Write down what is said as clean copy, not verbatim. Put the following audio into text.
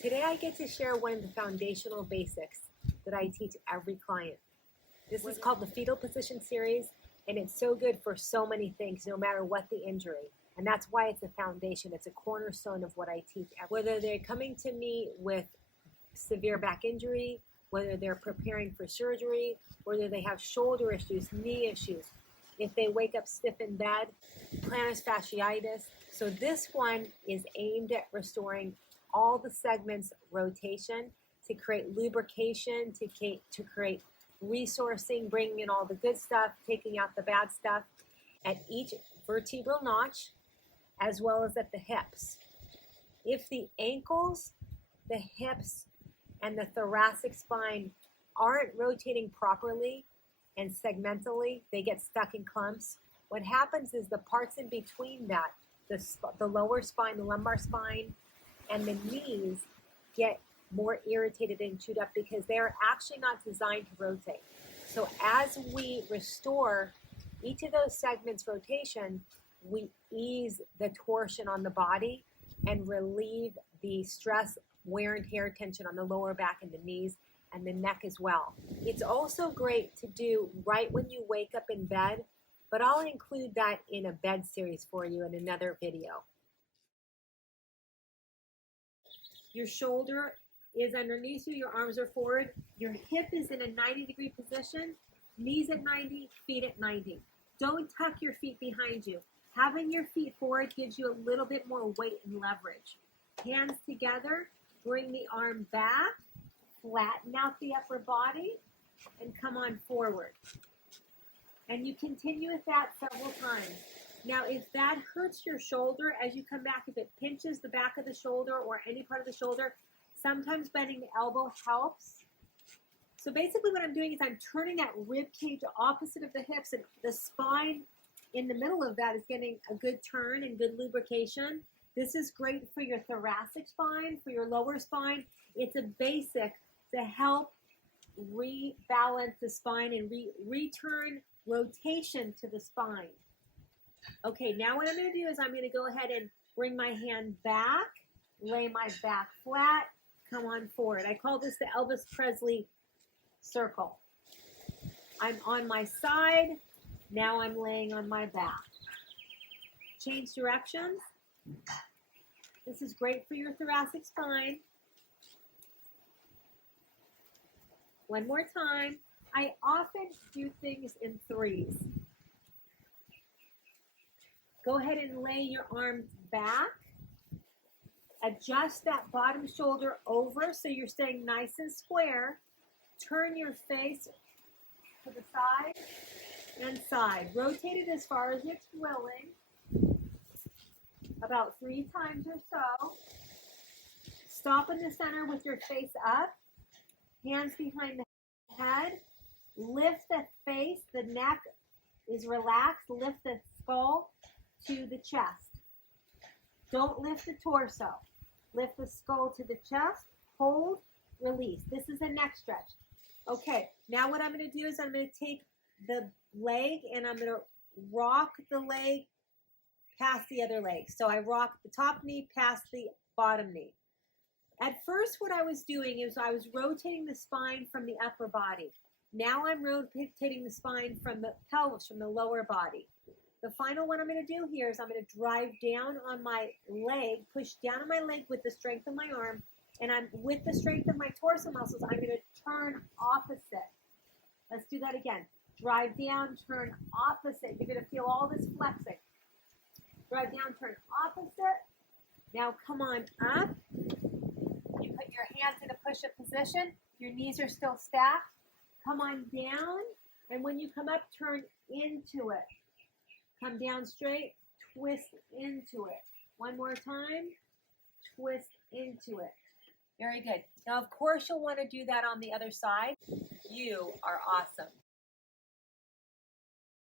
Today I get to share one of the foundational basics that I teach every client. This is called the Fetal Position Series, and it's so good for so many things, no matter what the injury. And that's why it's a foundation. It's a cornerstone of what I teach. Whether they're coming to me with severe back injury, whether they're preparing for surgery, whether they have shoulder issues, knee issues, if they wake up stiff in bed, plantar fasciitis. So this one is aimed at restoring all the segments rotation to create lubrication, to create resourcing, bringing in all the good stuff, taking out the bad stuff at each vertebral notch, as well as at the hips. If the ankles, the hips, and the thoracic spine aren't rotating properly and segmentally, they get stuck in clumps. What happens is the parts in between that, the lower spine, the lumbar spine, and the knees get more irritated and chewed up because they're actually not designed to rotate. So as we restore each of those segments rotation, we ease the torsion on the body and relieve the stress, wear and tear tension on the lower back and the knees and the neck as well. It's also great to do right when you wake up in bed, but I'll include that in a bed series for you in another video. Your shoulder is underneath you, your arms are forward, your hip is in a 90-degree position, knees at 90, feet at 90. Don't tuck your feet behind you. Having your feet forward gives you a little bit more weight and leverage. Hands together, bring the arm back, flatten out the upper body, and come on forward. And you continue with that several times. Now, if that hurts your shoulder as you come back, if it pinches the back of the shoulder or any part of the shoulder, sometimes bending the elbow helps. So basically what I'm doing is I'm turning that rib cage opposite of the hips, and the spine in the middle of that is getting a good turn and good lubrication. This is great for your thoracic spine, for your lower spine. It's a basic to help rebalance the spine and return rotation to the spine. Okay, now what I'm going to do is I'm going to go ahead and bring my hand back, lay my back flat, come on forward. I call this the Elvis Presley circle. I'm on my side, now I'm laying on my back. Change directions. This is great for your thoracic spine. One more time. I often do things in threes. Go ahead and lay your arms back. Adjust that bottom shoulder over so you're staying nice and square. Turn your face to the side and side. Rotate it as far as it's willing, about 3 times or so. Stop in the center with your face up, hands behind the head. Lift the face, the neck is relaxed. Lift the skull to the chest. Don't lift the torso. Lift the skull to the chest. Hold, release. This is a neck stretch. Okay, now what I'm going to do is I'm going to take the leg and I'm going to rock the leg past the other leg. So I rock the top knee past the bottom knee. At first what I was doing is I was rotating the spine from the upper body. Now I'm rotating the spine from the pelvis, from the lower body. The final one I'm going to do here is I'm going to drive down on my leg, push down on my leg with the strength of my arm, and I'm with the strength of my torso muscles, I'm going to turn opposite. Let's do that again. Drive down, turn opposite. You're going to feel all this flexing. Drive down, turn opposite. Now come on up. You put your hands in a push-up position. Your knees are still stacked. Come on down, and when you come up, turn into it. Come down straight, twist into it. One more time, twist into it. Very good. Now, of course, you'll want to do that on the other side. You are awesome.